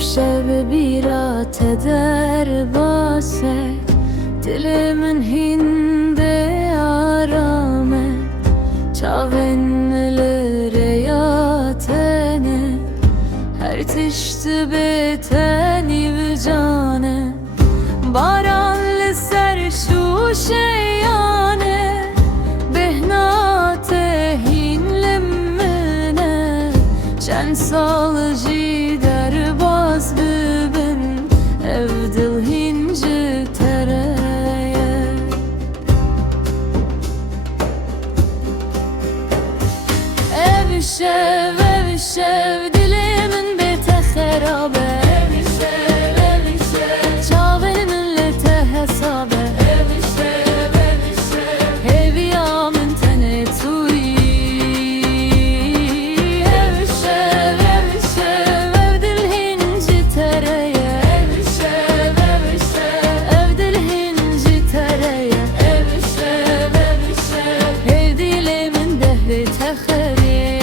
شب بیرات در باسه دل من هنده آرامه çaven reyatene her tişti beteni vicane baranlı ser şu şeyane behnate hinlemene çen salıcı derbaz bibin evdil hinci tereye ev şev dilimin bete xerabe ev şev çavenin lete hesabe ev şev heviyamin tene tuyi ev şev ev dil hinci tereye ev şev ev dil hinci tereye ev şev ev dilimin dehri texeriye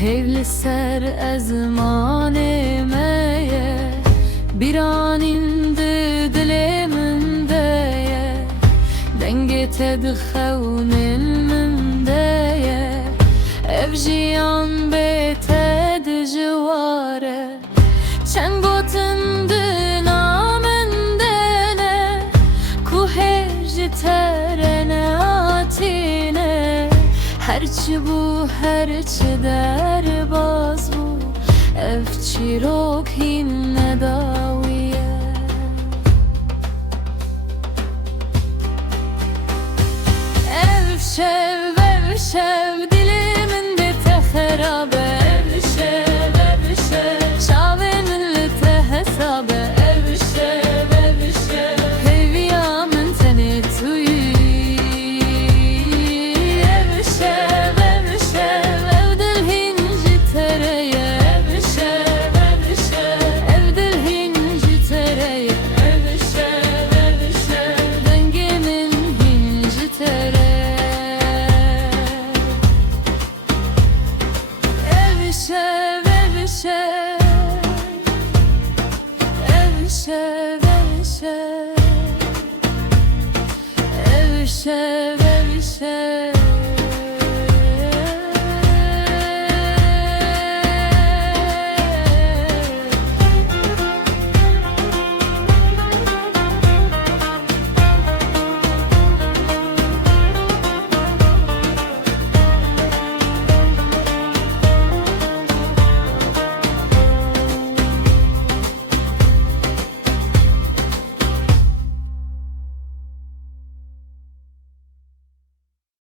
Hevli ser ezmanimeye bir an indi dilimindeye dengete dixevnin mindeye ev jiyan bete civare çen gotin dinamindene kuhej terene atine herçi bu herçi derbaz bu ev çirok hinne daviye ev şev dilimin bete xerabe ev şev çavenin lete hesabe ev şev heviyamin teni tuyi Ev şev